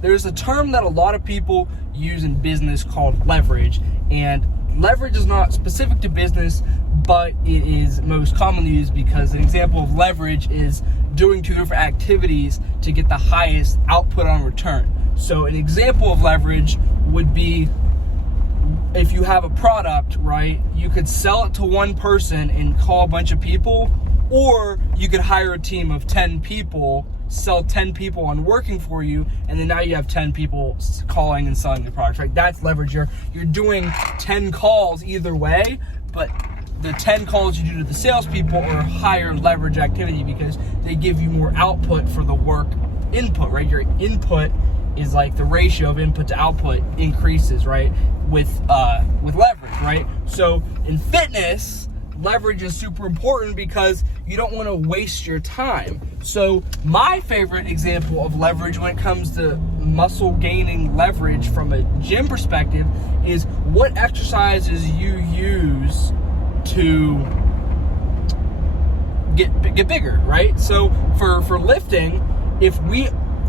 there's a term that a lot of people use in business called leverage, and leverage is not specific to business, but it is most commonly used because an example of leverage is doing two different activities to get the highest output on return. So an example of leverage would be if you have a product, right, you could sell it to one person and call a bunch of people, or you could hire a team of 10 people, sell 10 people on working for you, and then now you have 10 people calling and selling the product, right? That's leverage. You're doing 10 calls either way, but the 10 calls you do to the salespeople are higher leverage activity because they give you more output for the work input, right? Your input is like the ratio of input to output increases, right? With leverage, right? So in fitness, leverage is super important because you don't want to waste your time. So my favorite example of leverage when it comes to muscle gaining leverage from a gym perspective is what exercises you use to get bigger, right? So for lifting,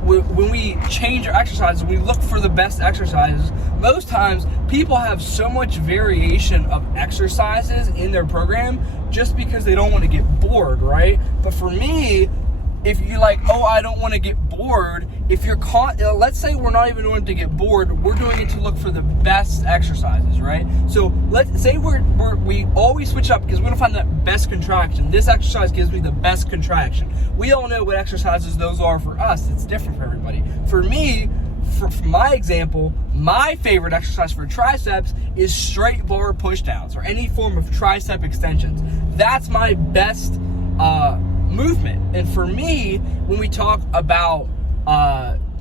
when we change our exercises, we look for the best exercises. Most times, people have so much variation of exercises in their program just because they don't want to get bored, right? But for me, if you're like, oh, I don't want to get bored, if you're let's say we're not even doing it to get bored, we're doing it to look for the best exercises, right? So let's say we always switch up because we're gonna find that best contraction. This exercise gives me the best contraction. We all know what exercises those are for us. It's different for everybody. For me, for my example, my favorite exercise for triceps is straight bar pushdowns or any form of tricep extensions. That's my best movement. And for me, when we talk about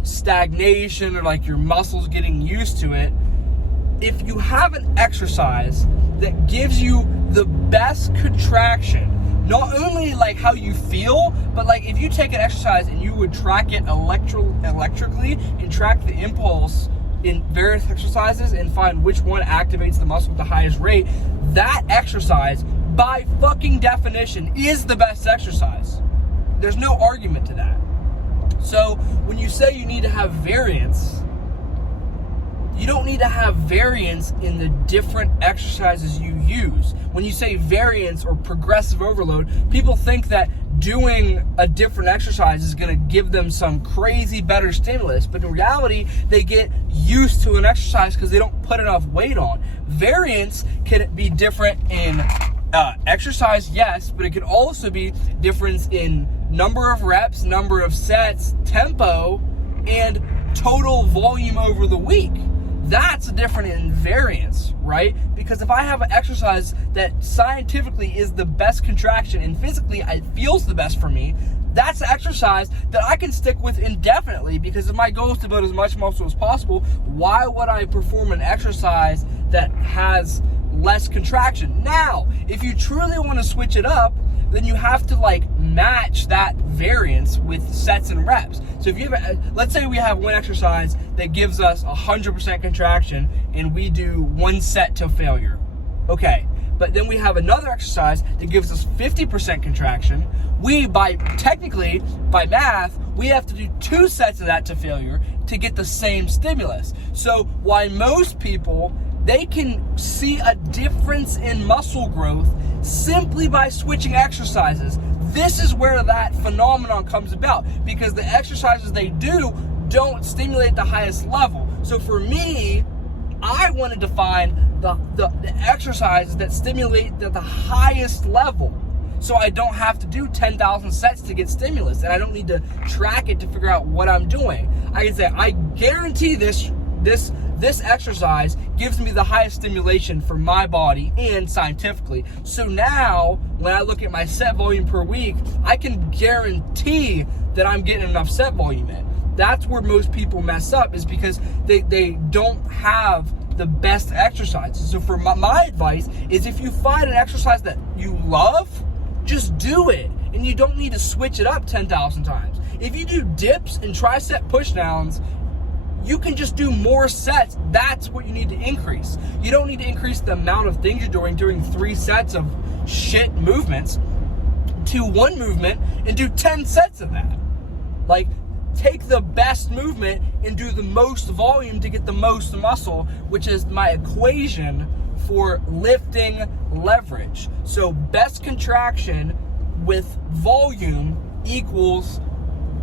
stagnation or like your muscles getting used to it, if you have an exercise that gives you the best contraction, not only like how you feel, but like if you take an exercise and you would track it electrically and track the impulse in various exercises and find which one activates the muscle at the highest rate, that exercise by fucking definition is the best exercise. There's no argument to that. So when you say you need to have variance, you don't need to have variance in the different exercises you use. When you say variance or progressive overload, people think that doing a different exercise is going to give them some crazy better stimulus, but in reality, they get used to an exercise because they don't put enough weight on. Variance can be different in exercise, yes, but it could also be difference in number of reps, number of sets, tempo, and total volume over the week. That's different in variance, right? Because if I have an exercise that scientifically is the best contraction and physically it feels the best for me, that's an exercise that I can stick with indefinitely, because if my goal is to build as much muscle as possible, why would I perform an exercise that has less contraction? Now, if you truly want to switch it up, then you have to like match that variance with sets and reps. So if you have, let's say we have one exercise that gives us 100% contraction and we do one set to failure. Okay, but then we have another exercise that gives us 50% contraction. Technically, by math, we have to do 2 sets of that to failure to get the same stimulus. So why most people, they can see a difference in muscle growth simply by switching exercises. This is where that phenomenon comes about, because the exercises they do don't stimulate the highest level. So for me, I wanted to find the exercises that stimulate the highest level, so I don't have to do 10,000 sets to get stimulus, and I don't need to track it to figure out what I'm doing. I can say, I guarantee this exercise gives me the highest stimulation for my body and scientifically. So now, when I look at my set volume per week, I can guarantee that I'm getting enough set volume in. That's where most people mess up, is because they don't have the best exercises. So for my advice is, if you find an exercise that you love, just do it. And you don't need to switch it up 10,000 times. If you do dips and tricep pushdowns, you can just do more sets. That's what you need to increase. You don't need to increase the amount of things you're doing 3 sets of shit movements to 1 movement and do 10 sets of that. Like, take the best movement and do the most volume to get the most muscle, which is my equation for lifting leverage. So best contraction with volume equals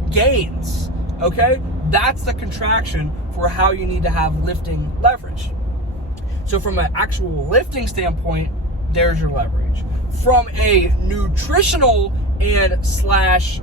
gains, okay? That's the contraction for how you need to have lifting leverage. So from an actual lifting standpoint, there's your leverage. From a nutritional and slash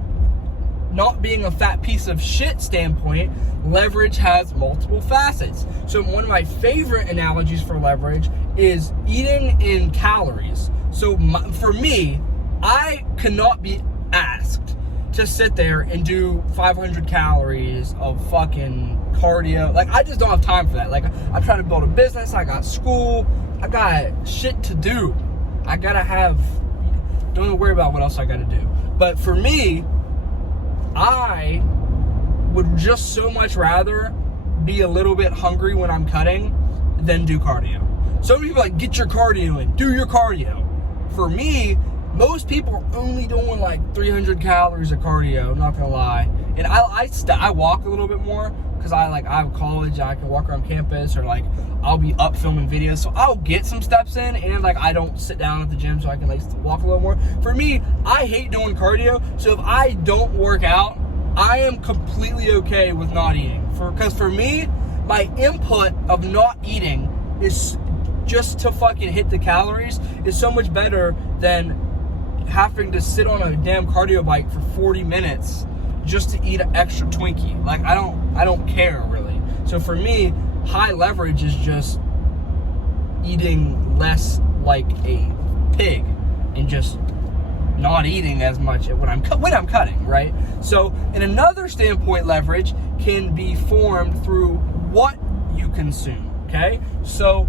not being a fat piece of shit standpoint, leverage has multiple facets. So one of my favorite analogies for leverage is eating in calories. So for me, I cannot be asked to sit there and do 500 calories of fucking cardio. Like, I just don't have time for that. Like, I'm trying to build a business, I got school, I got shit to do. I gotta don't even worry about what else I gotta do. But for me, I would just so much rather be a little bit hungry when I'm cutting than do cardio. Some people are like, get your cardio in, do your cardio. For me, most people are only doing like 300 calories of cardio, I'm not gonna lie. And I walk a little bit more because I have college, I can walk around campus, or like I'll be up filming videos, so I'll get some steps in, and like I don't sit down at the gym so I can like walk a little more. For me, I hate doing cardio, so if I don't work out, I am completely okay with not eating. Because for me, my input of not eating is just to fucking hit the calories is so much better than having to sit on a damn cardio bike for 40 minutes just to eat an extra Twinkie. Like, I don't care really. So for me, high leverage is just eating less like a pig and just not eating as much when I'm cutting, right? So in another standpoint, leverage can be formed through what you consume, okay? So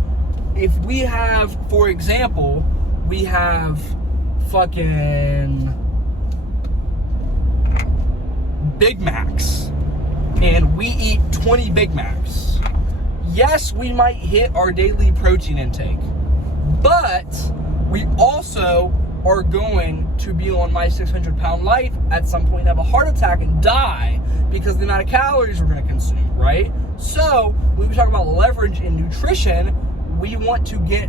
if we have, for example, we have fucking Big Macs, and we eat 20 Big Macs. Yes, we might hit our daily protein intake, but we also are going to be on my 600-pound life at some point and have a heart attack and die because of the amount of calories we're going to consume, right? So when we talk about leverage in nutrition, we want to get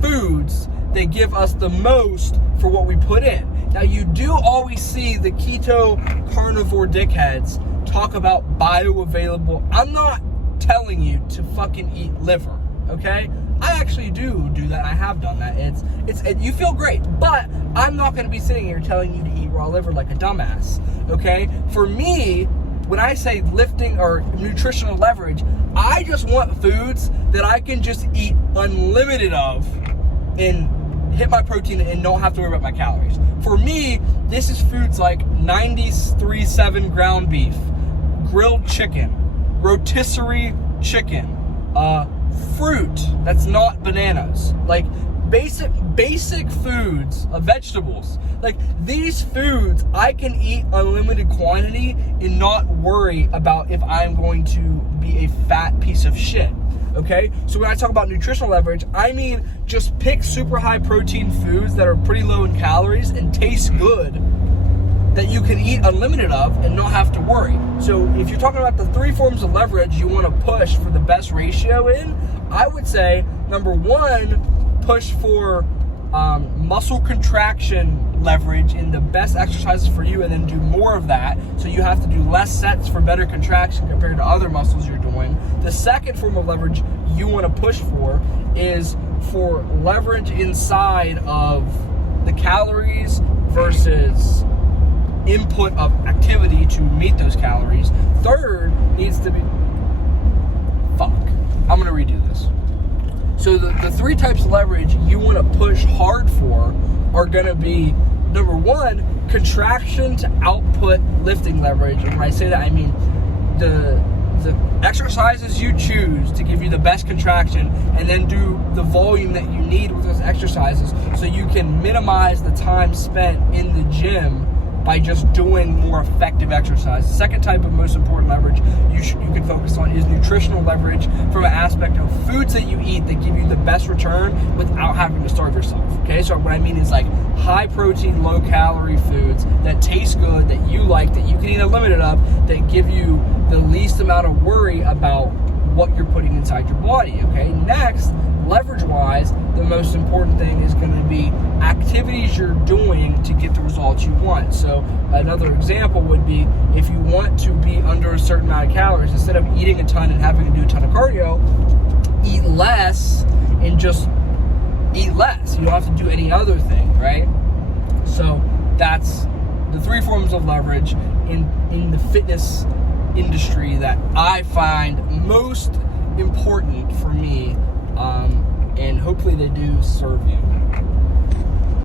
foods that give us the most for what we put in. Now, you do always see the keto carnivore dickheads talk about bioavailable. I'm not telling you to fucking eat liver, okay? I actually do that. I have done that. You feel great, but I'm not going to be sitting here telling you to eat raw liver like a dumbass, okay? For me, when I say lifting or nutritional leverage, I just want foods that I can just eat unlimited of and hit my protein and don't have to worry about my calories. For me, this is foods like 93.7 ground beef, grilled chicken, rotisserie chicken, fruit that's not bananas, like basic foods, vegetables. Like, these foods I can eat unlimited quantity and not worry about if I'm going to be a fat piece of shit. Okay, so when I talk about nutritional leverage, I mean just pick super high protein foods that are pretty low in calories and taste good, that you can eat unlimited of and not have to worry. So if you're talking about the 3 forms of leverage you want to push for the best ratio in, I would say, number 1, push for muscle contraction leverage in the best exercises for you, and then do more of that, so you have to do less sets for better contraction compared to other muscles you're doing. The second form of leverage you want to push for is for leverage inside of the calories versus input of activity to meet those calories. Third needs to be I'm gonna redo this. So the 3 types of leverage you want to push hard for are going to be, number 1, contraction to output lifting leverage. And when I say that, I mean the exercises you choose to give you the best contraction, and then do the volume that you need with those exercises so you can minimize the time spent in the gym by just doing more effective exercise. The second type of most important leverage you can focus on is nutritional leverage from an aspect of foods that you eat that give you the best return without having to starve yourself. Okay, so what I mean is like high protein, low calorie foods that taste good, that you like, that you can eat unlimited of, that give you the least amount of worry about what you're putting inside your body. Okay, next, leverage wise, the most important thing is going to be activities you're doing to get the results you want. So another example would be if you want to be under a certain amount of calories, instead of eating a ton and having to do a ton of cardio, eat less and just eat less. You don't have to do any other thing, right? So that's the 3 forms of leverage in the fitness industry that I find most important for me, and hopefully they do serve you.